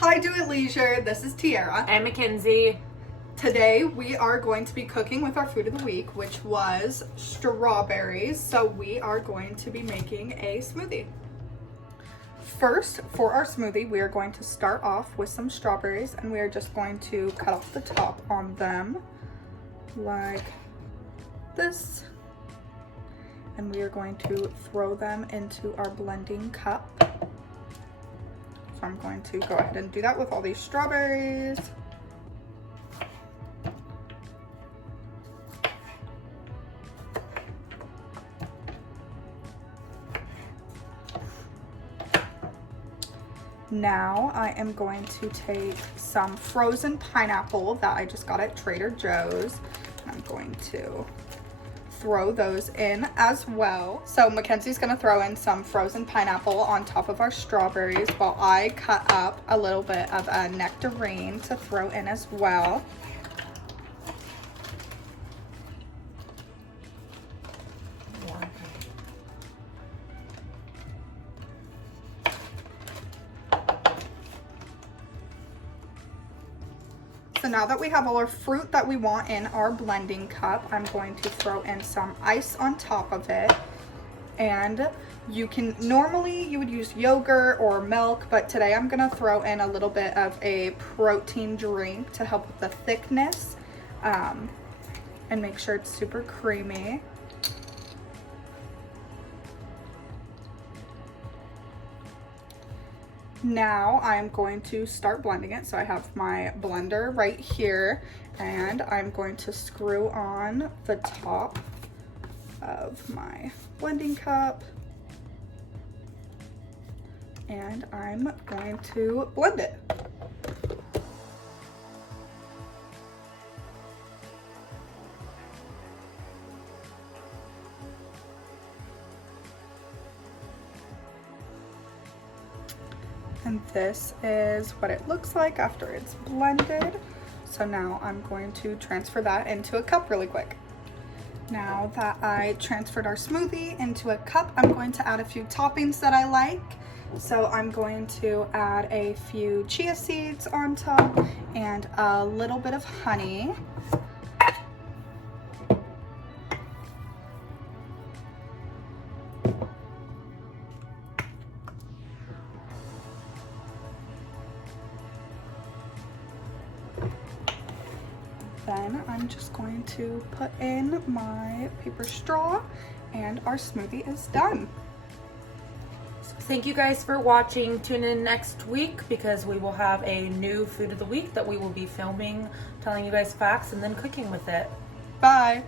Hi, Do It Leisure. This is Tiara. And Mackenzie. Today we are going to be cooking with our food of the week, which was strawberries. So we are going to be making a smoothie. First, for our smoothie, we are going to start off with some strawberries, and we are just going to cut off the top on them like this. And we are going to throw them into our blending cup. So I'm going to go ahead and do that with all these strawberries. Now I am going to take some frozen pineapple that I just got at Trader Joe's. And I'm going to throw those in as well. So Mackenzie's gonna throw in some frozen pineapple on top of our strawberries while I cut up a little bit of a nectarine to throw in as well. So now that we have all our fruit that we want in our blending cup, I'm going to throw in some ice on top of it. And normally you would use yogurt or milk, but today I'm gonna throw in a little bit of a protein drink to help with the thickness and make sure it's super creamy. Now I'm going to start blending it. So I have my blender right here, and I'm going to screw on the top of my blending cup, and I'm going to blend it. And this is what it looks like after it's blended. So now I'm going to transfer that into a cup really quick. Now that I transferred our smoothie into a cup, I'm going to add a few toppings that I like. So I'm going to add a few chia seeds on top and a little bit of honey. Then I'm just going to put in my paper straw, and our smoothie is done. So thank you guys for watching. Tune in next week because we will have a new food of the week that we will be filming, telling you guys facts, and then cooking with it. Bye.